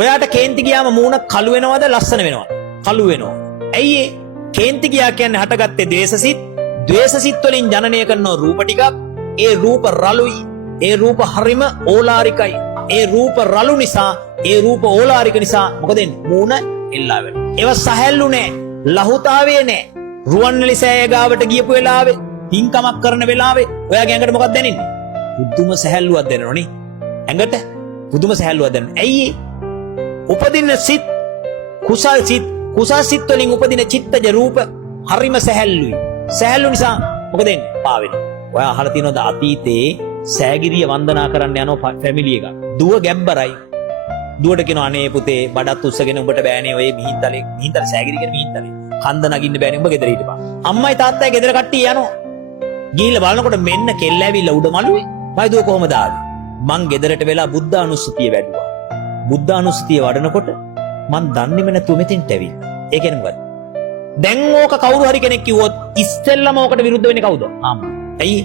ඔයාට කේන්ති ගියාම මූණ කළු වෙනවද ලස්සන වෙනවද? කළු වෙනවා. ඇයි ඒ? කේන්ති ගියා කියන්නේ හටගත්තේ ද්වේෂසිත. ද්වේෂසිත වලින් ජනනය කරන රූප ටිකක්. ඒ රූප රළුයි. ඒ රූප හරිම ඕලාරිකයි. ඒ රූප රළු නිසා, ඒ රූප ඕලාරික නිසා මොකද වෙන්නේ? මූණ එල්ලා වෙනවා. ඒව සහැල්ලු නෑ. ලහුතාවේ නෑ. රුවන්වැලි සෑය ගාවට ගියපු වෙලාවේ, හින්කමක් කරන වෙලාවේ ඔයාගේ ඇඟට මොකක්ද දැනෙන්නේ? පුදුම සහැල්ලුවක් දැනෙනවනේ. ඇඟට පුදුම සහැල්ලුවක් දැනෙනවා. ඇයි ඒ? උපදින සිත් කුසල් සිත් වලින් උපදින චිත්තජ රූප හරිම සැහැල්ලුයි. සැහැල්ලු නිසා මොකද වෙන්නේ? පාවෙනවා. ඔයා අහලා තියෙනවද අතීතේ සෑගිරිය වන්දනා කරන්න යන ෆැමිලි එක. දුව ගැබ්බරයි. දුවට කියනවා අනේ පුතේ බඩත් උස්සගෙන උඹට බෑනේ ඔය මිහින්තලේ සෑගිරිය කියන මිහින්තලේ. කන්ද නගින්න බෑනේ උඹ ගෙදර හිටපන්. අම්මයි තාත්තයි ගෙදර කට්ටිය යනවා. ගිහිල්ලා බලනකොට මෙන්න කෙල්ල ඇවිල්ලා උඩ මළුවේ. මයි දුව කොහමද ආවේ? මං ගෙදරට වෙලා බුද්ධානුස්සතිය වැඩුවා. බුද්ධානුස්සතිය වඩනකොට මං දන්නේම නැතුව මෙතෙන්ට ඇවිල්ලා. ඒ කියන්නේ මොකද? දැන් ඕක කවුරු හරි කෙනෙක් කිව්වොත් ඉස්සෙල්ලම ඕකට විරුද්ධ වෙන්නේ කවුද? අම්මා. ඇයි?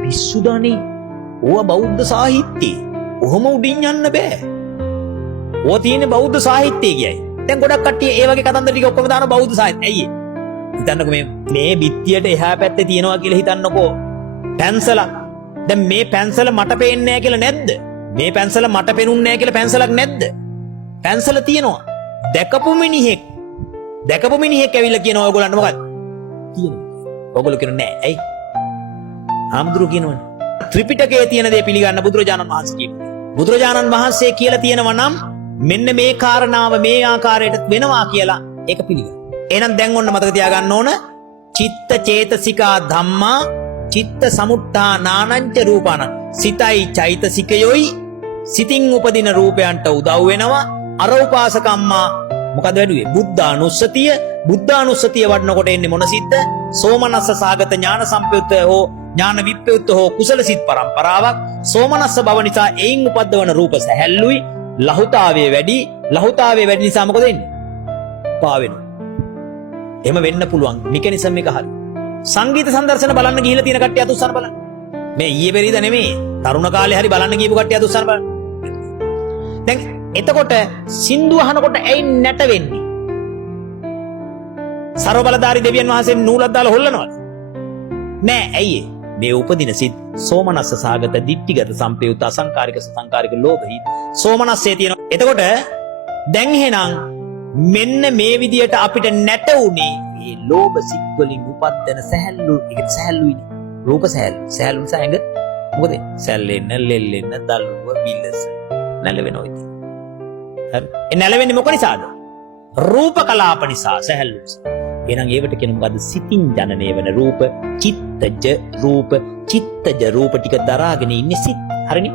පිස්සුදානේ. ඕවා බෞද්ධ සාහිත්‍යය. ඔහොම උඩින් යන්න බෑ. ඕවා තියෙන්නේ බෞද්ධ සාහිත්‍යය කියයි. දැන් ගොඩක් කට්ටිය ඒ වගේ කතන්දර ටික ඔක්කොම දාන බෞද්ධ සාහිත්‍ය. ඇයි? හිතන්නකෝ මේ බිත්තියට එහා පැත්තේ තියනවා කියලා හිතන්නකෝ. පැන්සලක්. දැන් මේ පැන්සල මට පේන්නේ නැහැ කියලා නැද්ද? මේ පැන්සල මට පේනුන්නේ නැහැ කියලා පැන්සලක් නැද්ද? පැන්සල තියෙනවා. දැකපු මිනිහෙක් ඇවිල්ලා කියනවා ඔයගොල්ලන්ට මොකක්ද? කියනවා. ඔයගොල්ලෝ කියනවා නෑ. ඇයි? ආම්දුරු කියනවනේ. ත්‍රිපිටකයේ තියෙන දේ පිළිගන්න බුදුරජාණන් වහන්සේ කියනවා. බුදුරජාණන් වහන්සේ කියලා තියෙනවා නම් මෙන්න මේ කාරණාව මේ ආකාරයට වෙනවා කියලා ඒක පිළිගන්න. එහෙනම් දැන් ඔන්න මතක තියාගන්න ඕන චිත්ත චේතසිකා ධම්මා චිත්ත සමුත්ථානානංච රූපානං. සිතයි චෛතසිකයොයි සිතින් උපදින රූපයන්ට උදව් වෙනවා. අර උපාසකම්මා මොකද වැඩුවේ? බුද්ධානුස්සතිය වඩනකොට එන්නේ මොන සිද්ද? සෝමනස්ස සාගත ඥාන සම්පයුත්ත හෝ ඥාන විප්පයුත්ත හෝ කුසල සිත් පරම්පරාවක්. සෝමනස්ස බව නිසා එයින් උපද්දවන රූප සැහැල්ලුයි. ලහුතාවේ වැඩි නිසා මොකද වෙන්නේ? පාවෙනවා. එහෙම වෙන්න පුළුවන්. මෙකනිසම් එක හරි. සංගීත සංදර්ශන බලන්න ගිහිල්ලා තියෙන කට්ටිය අත උස්සන බලන්න. මේ ඊයේ පෙරේද නෙමෙයි. තරුණ කාලේ හරි බලන්න ගිහපු කට්ටිය අත උස්සන බලන්න. දැන් එතකොට සින්දු අහනකොට ඇයි නැට වෙන්නේ? සර්ව බලධාරී දෙවියන් වහන්සේ නූලක් දාලා හොල්ලනවද? නෑ. ඇයි ඒ? මේ උපදින සිත් සෝමනස්ස සාගත දිට්ඨිගත සම්පයුත් අසංකාරික සසංකාරික ලෝභහි සෝමනස්සේ තියෙනවා. එතකොට දැන් එහෙනම් මෙන්න මේ විදියට අපිට නැට උනේ මේ ලෝභ සිත් වලින් උපදින සැහැල්ලු. ඒක සැහැල්ලුයිනේ. රූප සැහැල්ලු නිසා ඇඟ මොකද? සැල්ලෙන්න ලෙල්ලෙන්න දල්ුව බිල්ලස නැලවෙනවා ඉතින්. හරි. ඒ නැලවෙන්නේ මොක නිසාද? රූප කලාප නිසා සැහැල්ලු නිසා. එහෙනම් ඒවට කියන මොකද්ද? සිතින් ජනනය වෙන රූප, චිත්තජ රූප ටික දරාගෙන ඉන්නේ සිත්. හරිනේ?